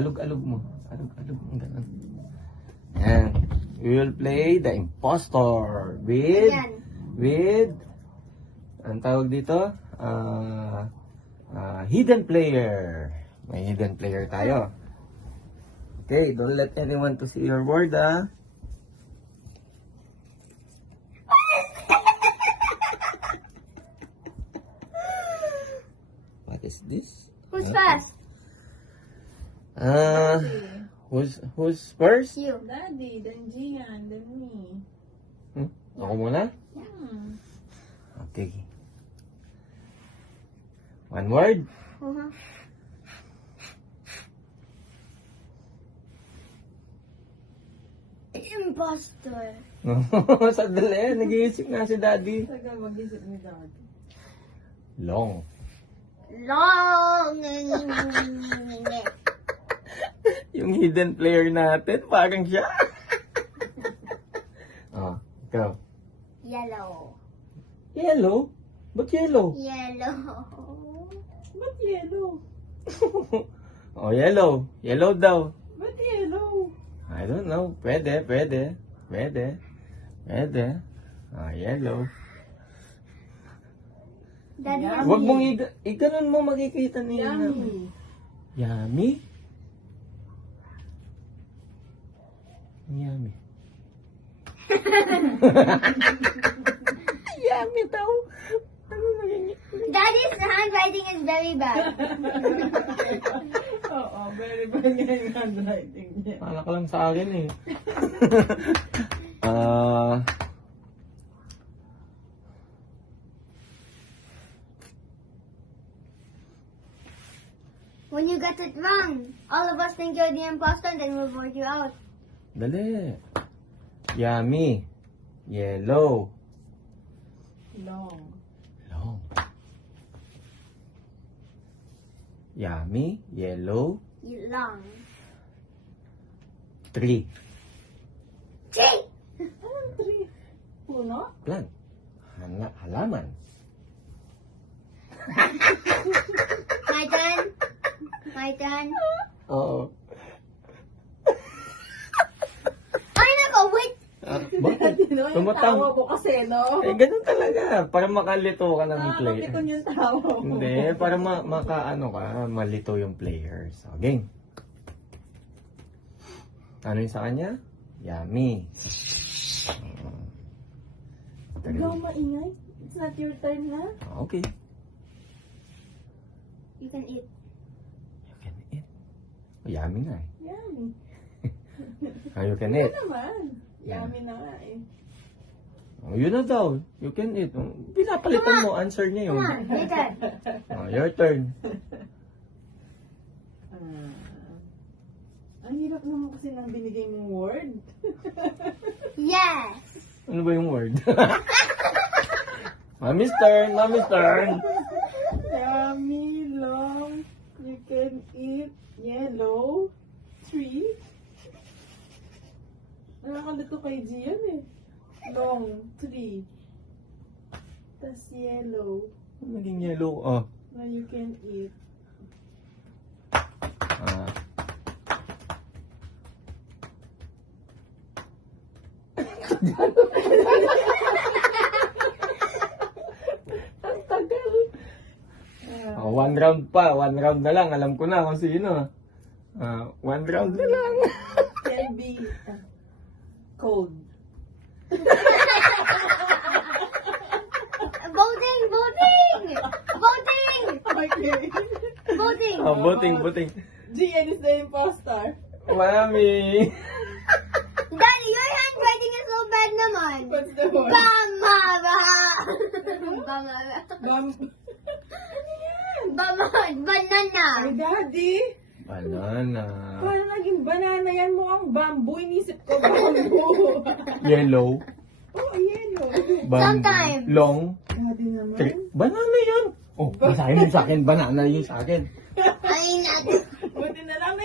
Alog-alog mo. Alog-alog mo. Ganun. Yan. We will play the impostor with... Yan. With... Ang tawag dito? Hidden player. May hidden player tayo. Okay, don't let anyone to see your word, ah. What is this? Who's fast? Who's first? You. Daddy, then Gian, then me. Ako muna? Hmm. Okay. One word? Uh-huh. Imposter. Sandali, nag-iisip nga si Daddy. Tagal mag-isip ni Daddy. Long. Long. Yung hidden player natin, parang siya. Ikaw. Yellow. Yellow? Ba't yellow? Yellow. Ba't yellow? Yellow. Yellow daw. Ba't yellow? I don't know. Pwede. Yellow. Daddy Yeah. has Huwag mong iganon mo, makikita niya. Yummy. Yummy? Yummy. Yummy daw. Ano naging... Daddy's handwriting is very bad. Oo, very bad nga yung handwriting niya. Anak lang sa akin eh. When you get it wrong, all of us think you're the imposter and then we'll vote you out. Dali. Yummy. Yellow. Long. Long. Yummy. Yellow. You long. 3. Jay! Anong tree? Puno? Plant. Halaman. My turn. My turn. Oo. Ay, nako, wait. Bakit? Yung Tumatang. tawa mo kasi, no? Eh, ganun talaga. Para makalito ka ng player. Nakakalikon yung tawa mo. Hindi, para malito yung players. So, game. Ano yung sa kanya? Yummy. Ikaw maingay? It's not your turn na? Okay. You can eat. You can eat. Yummy nga eh. Yummy. You can eat. Ano naman? Yummy na nga eh. Yun na daw. You can eat. Pinapalitan mo. Answer niya yun. Come on, your turn. Your turn. Ang hirap naman kasi nang binigay mong word. Yes. Ano ba yung word? Mommy's turn. Mommy's turn. Yummy, long, you can eat, yellow, 3. Nakakalito kay Gian eh. Long, 3. Tas yellow, Naging yellow. Oh. na you can eat. Ang tagal. One round pa. One round na lang. Alam ko na kung sino. One round na lang. Can be cold. Voting, voting, voting, Okay. voting. Voting. Gian is the imposter. Mami. Daddy, your handwriting is so bad naman. What's the word? Bamara. Bamara. Banana. Ay, Daddy! Banana. Paano naging banana yan? Mukhang bamboo. Inisip ko bamboo. Yellow. Oh, yellow. Bamboo. Sometimes. Long. Daddy naman. Banana yan. Oh, basahin mo sa akin. Banana yun sa akin. Ay, natin. Buti na lang